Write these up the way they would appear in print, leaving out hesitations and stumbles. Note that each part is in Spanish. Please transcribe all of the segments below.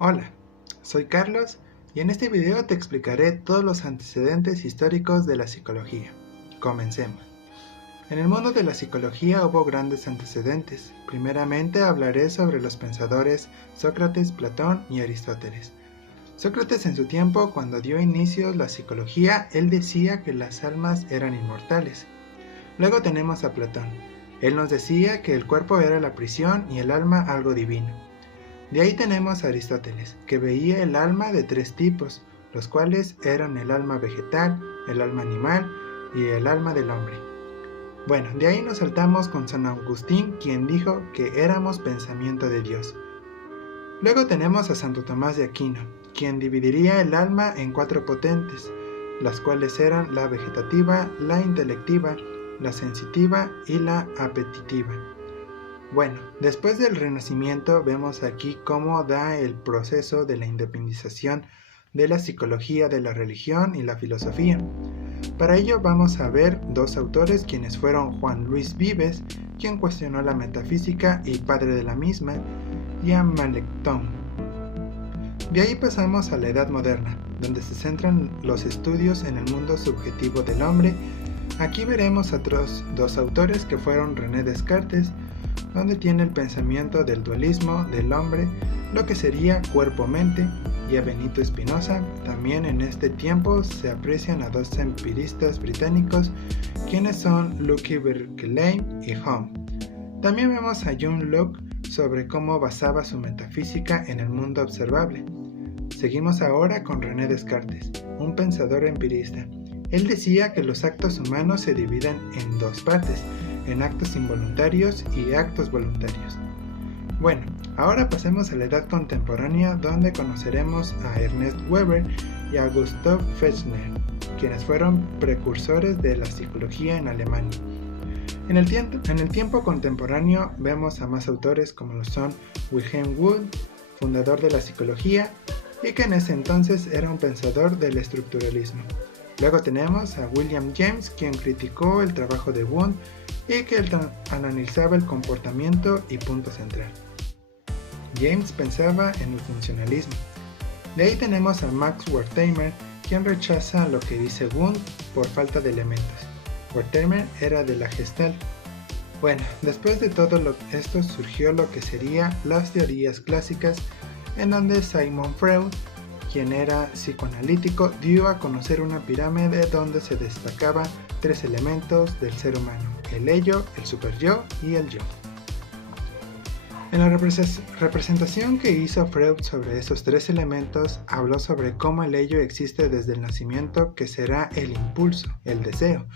Hola, soy Carlos y en este video te explicaré todos los antecedentes históricos de la psicología. Comencemos. En el mundo de la psicología hubo grandes antecedentes. Primeramente hablaré sobre los pensadores Sócrates, Platón y Aristóteles. Sócrates en su tiempo, cuando dio inicio la psicología, él decía que las almas eran inmortales. Luego tenemos a Platón. Él nos decía que el cuerpo era la prisión y el alma algo divino. De ahí tenemos a Aristóteles, que veía el alma de tres tipos, los cuales eran el alma vegetal, el alma animal y el alma del hombre. Bueno, de ahí nos saltamos con San Agustín, quien dijo que éramos pensamiento de Dios. Luego tenemos a Santo Tomás de Aquino, quien dividiría el alma en cuatro potentes, las cuales eran la vegetativa, la intelectiva, la sensitiva y la apetitiva. Bueno, después del Renacimiento vemos aquí cómo da el proceso de la independización de la psicología de la religión y la filosofía. Para ello vamos a ver dos autores quienes fueron Juan Luis Vives, quien cuestionó la metafísica y padre de la misma, y a Melanchthon. De ahí pasamos a la Edad Moderna, donde se centran los estudios en el mundo subjetivo del hombre. Aquí veremos a otros dos autores que fueron René Descartes, donde tiene el pensamiento del dualismo del hombre, lo que sería cuerpo-mente, y a Benito Spinoza. También en este tiempo se aprecian a dos empiristas británicos, quienes son Lucky Berkeley y Hume. También vemos a John Locke sobre cómo basaba su metafísica en el mundo observable. Seguimos ahora con René Descartes, un pensador empirista. Él decía que los actos humanos se dividen en dos partes, en actos involuntarios y actos voluntarios. Bueno, ahora pasemos a la edad contemporánea, donde conoceremos a Ernest Weber y a Gustav Fechner, quienes fueron precursores de la psicología en Alemania. En el tiempo contemporáneo vemos a más autores como lo son Wilhelm Wundt, fundador de la psicología, y que en ese entonces era un pensador del estructuralismo. Luego tenemos a William James, quien criticó el trabajo de Wundt y que analizaba el comportamiento y punto central. James pensaba en el funcionalismo. De ahí tenemos a Max Wertheimer, quien rechaza lo que dice Wundt por falta de elementos. Wertheimer era de la Gestalt. Bueno, después de todo esto surgió lo que serían las teorías clásicas, en donde Sigmund Freud, quien era psicoanalítico, dio a conocer una pirámide donde se destacaban tres elementos del ser humano: el ello, el superyo y el yo. En la representación que hizo Freud sobre estos tres elementos, habló sobre cómo el ello existe desde el nacimiento, que será el impulso, el deseo.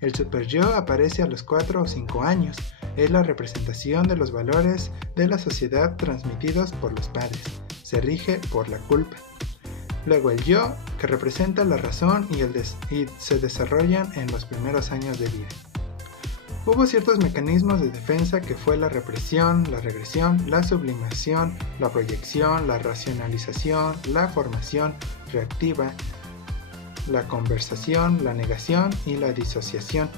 El superyo aparece a los 4 o 5 años, es la representación de los valores de la sociedad transmitidos por los padres, se rige por la culpa. Luego el yo, que representa la razón y se desarrollan en los primeros años de vida. Hubo ciertos mecanismos de defensa que fue la represión, la regresión, la sublimación, la proyección, la racionalización, la formación reactiva, la conversación, la negación y la disociación.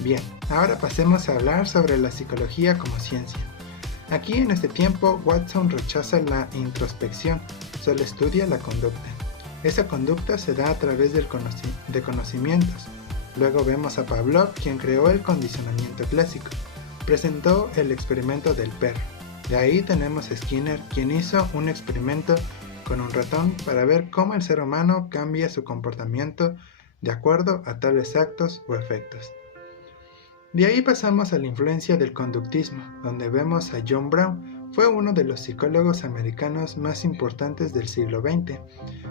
Bien, ahora pasemos a hablar sobre la psicología como ciencia. Aquí en este tiempo Watson rechaza la introspección, solo estudia la conducta. Esa conducta se da a través de conocimientos. Luego vemos a Pavlov, quien creó el condicionamiento clásico. Presentó el experimento del perro. De ahí tenemos a Skinner, quien hizo un experimento con un ratón para ver cómo el ser humano cambia su comportamiento de acuerdo a tales actos o efectos. De ahí pasamos a la influencia del conductismo, donde vemos a John Brown. Fue uno de los psicólogos americanos más importantes del siglo XX,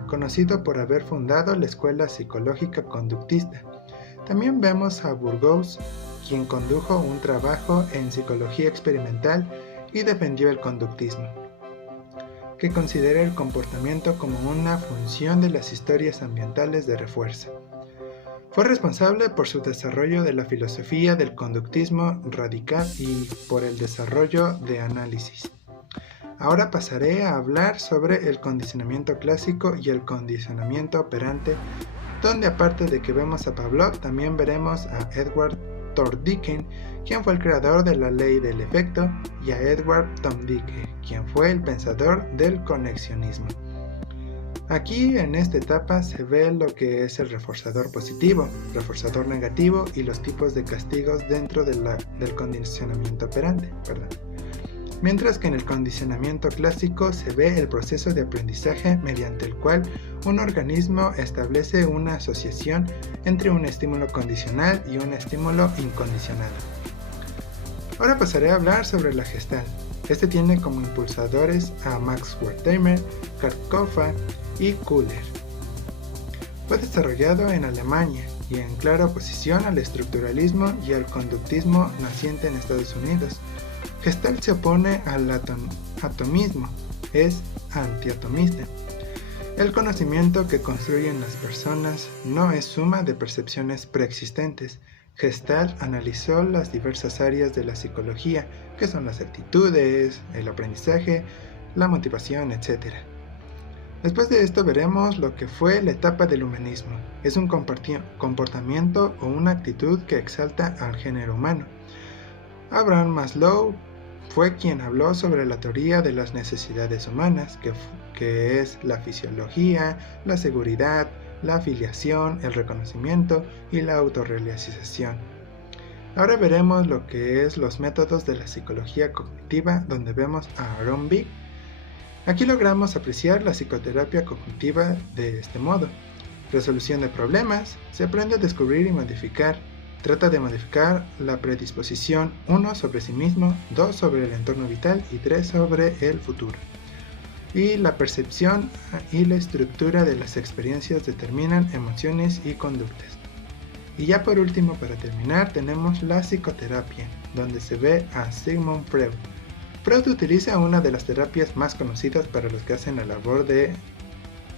conocido por haber fundado la Escuela Psicológica Conductista. También vemos a Burgos, quien condujo un trabajo en psicología experimental y defendió el conductismo, que considera el comportamiento como una función de las historias ambientales de refuerzo. Fue responsable por su desarrollo de la filosofía del conductismo radical y por el desarrollo de análisis. Ahora pasaré a hablar sobre el condicionamiento clásico y el condicionamiento operante, donde aparte de que vemos a Pavlov, también veremos a Edward Arthur Deakin, quien fue el creador de la ley del efecto, y a Edward Tom Dicke, quien fue el pensador del conexionismo. Aquí en esta etapa se ve lo que es el reforzador positivo, reforzador negativo y los tipos de castigos dentro del condicionamiento operante. Mientras que en el condicionamiento clásico se ve el proceso de aprendizaje mediante el cual un organismo establece una asociación entre un estímulo condicional y un estímulo incondicionado. Ahora pasaré a hablar sobre la Gestalt. Este tiene como impulsadores a Max Wertheimer, Karl Popper y Köhler. Fue desarrollado en Alemania y en clara oposición al estructuralismo y al conductismo naciente en Estados Unidos. Gestalt se opone al atomismo, es antiatomista. El conocimiento que construyen las personas no es suma de percepciones preexistentes. Gestalt analizó las diversas áreas de la psicología, que son las actitudes, el aprendizaje, la motivación, etc. Después de esto veremos lo que fue la etapa del humanismo. Es un comportamiento o una actitud que exalta al género humano. Abraham Maslow fue quien habló sobre la teoría de las necesidades humanas, que es la fisiología, la seguridad, la afiliación, el reconocimiento y la autorrealización. Ahora veremos lo que es los métodos de la psicología cognitiva, donde vemos a Aaron Beck. Aquí logramos apreciar la psicoterapia cognitiva de este modo. Resolución de problemas, se aprende a descubrir y modificar. Trata de modificar la predisposición 1 sobre sí mismo, 2 sobre el entorno vital y 3 sobre el futuro. Y la percepción y la estructura de las experiencias determinan emociones y conductas. Y ya por último, para terminar, tenemos la psicoterapia, donde se ve a Sigmund Freud. Freud utiliza una de las terapias más conocidas para los que hacen la labor de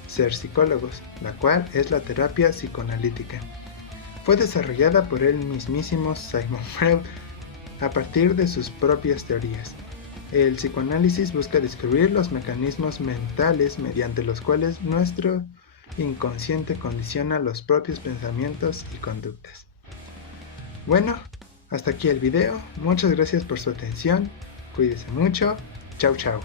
ser psicólogos, la cual es la terapia psicoanalítica. Fue desarrollada por el mismísimo Sigmund Freud a partir de sus propias teorías. El psicoanálisis busca descubrir los mecanismos mentales mediante los cuales nuestro inconsciente condiciona los propios pensamientos y conductas. Bueno, hasta aquí el video. Muchas gracias por su atención. Cuídense mucho. Chau chau.